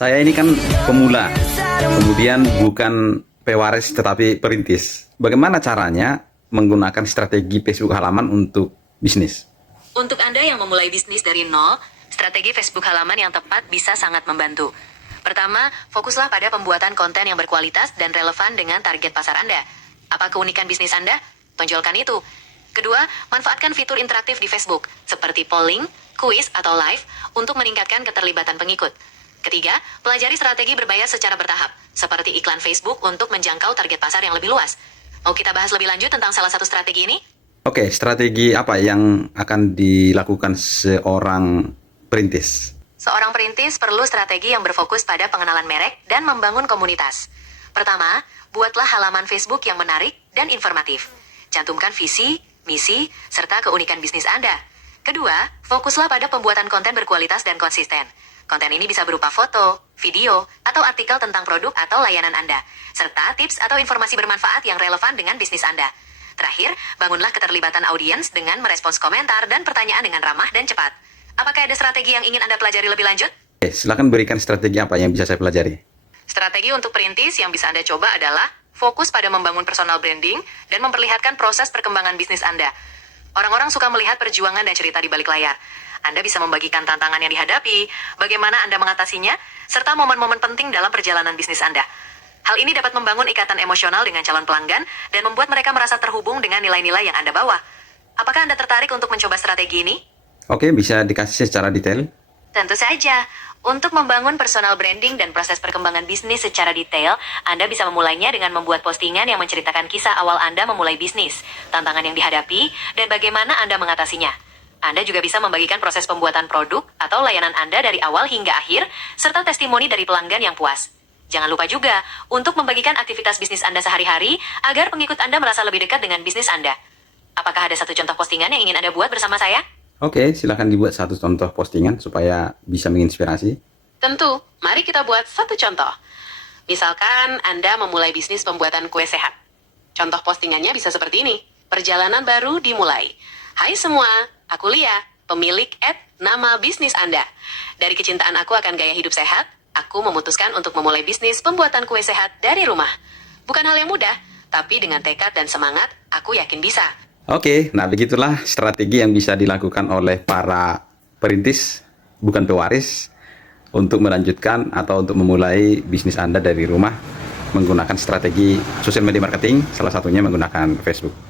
Saya ini kan pemula, kemudian bukan pewaris tetapi perintis. Bagaimana caranya menggunakan strategi Facebook halaman untuk bisnis? Untuk Anda yang memulai bisnis dari nol, strategi Facebook halaman yang tepat bisa sangat membantu. Pertama, fokuslah pada pembuatan konten yang berkualitas dan relevan dengan target pasar Anda. Apa keunikan bisnis Anda? Tonjolkan itu. Kedua, manfaatkan fitur interaktif di Facebook, seperti polling, kuis, atau live, untuk meningkatkan keterlibatan pengikut. Ketiga, pelajari strategi berbayar secara bertahap, seperti iklan Facebook untuk menjangkau target pasar yang lebih luas. Mau kita bahas lebih lanjut tentang salah satu strategi ini? Oke, strategi apa yang akan dilakukan seorang perintis? Seorang perintis perlu strategi yang berfokus pada pengenalan merek dan membangun komunitas. Pertama, buatlah halaman Facebook yang menarik dan informatif. Cantumkan visi, misi, serta keunikan bisnis Anda. Kedua, fokuslah pada pembuatan konten berkualitas dan konsisten. Konten ini bisa berupa foto, video, atau artikel tentang produk atau layanan Anda, serta tips atau informasi bermanfaat yang relevan dengan bisnis Anda. Terakhir, bangunlah keterlibatan audiens dengan merespons komentar dan pertanyaan dengan ramah dan cepat. Apakah ada strategi yang ingin Anda pelajari lebih lanjut? Silakan berikan strategi apa yang bisa saya pelajari. Strategi untuk perintis yang bisa Anda coba adalah fokus pada membangun personal branding dan memperlihatkan proses perkembangan bisnis Anda. Orang-orang suka melihat perjuangan dan cerita di balik layar. Anda bisa membagikan tantangan yang dihadapi, bagaimana Anda mengatasinya, serta momen-momen penting dalam perjalanan bisnis Anda. Hal ini dapat membangun ikatan emosional dengan calon pelanggan dan membuat mereka merasa terhubung dengan nilai-nilai yang Anda bawa. Apakah Anda tertarik untuk mencoba strategi ini? Oke, bisa dikasih secara detail? Tentu saja. Untuk membangun personal branding dan proses perkembangan bisnis secara detail, Anda bisa memulainya dengan membuat postingan yang menceritakan kisah awal Anda memulai bisnis, tantangan yang dihadapi, dan bagaimana Anda mengatasinya. Anda juga bisa membagikan proses pembuatan produk atau layanan Anda dari awal hingga akhir, serta testimoni dari pelanggan yang puas. Jangan lupa juga untuk membagikan aktivitas bisnis Anda sehari-hari agar pengikut Anda merasa lebih dekat dengan bisnis Anda. Apakah ada satu contoh postingan yang ingin Anda buat bersama saya? Oke, silakan dibuat satu contoh postingan supaya bisa menginspirasi. Tentu, mari kita buat satu contoh. Misalkan Anda memulai bisnis pembuatan kue sehat. Contoh postingannya bisa seperti ini. Perjalanan baru dimulai. Hai semua, aku Lia, pemilik nama bisnis Anda. Dari kecintaan aku akan gaya hidup sehat, aku memutuskan untuk memulai bisnis pembuatan kue sehat dari rumah. Bukan hal yang mudah, tapi dengan tekad dan semangat, aku yakin bisa. Oke, nah begitulah strategi yang bisa dilakukan oleh para perintis, bukan pewaris, untuk melanjutkan atau untuk memulai bisnis Anda dari rumah menggunakan strategi social media marketing, salah satunya menggunakan Facebook.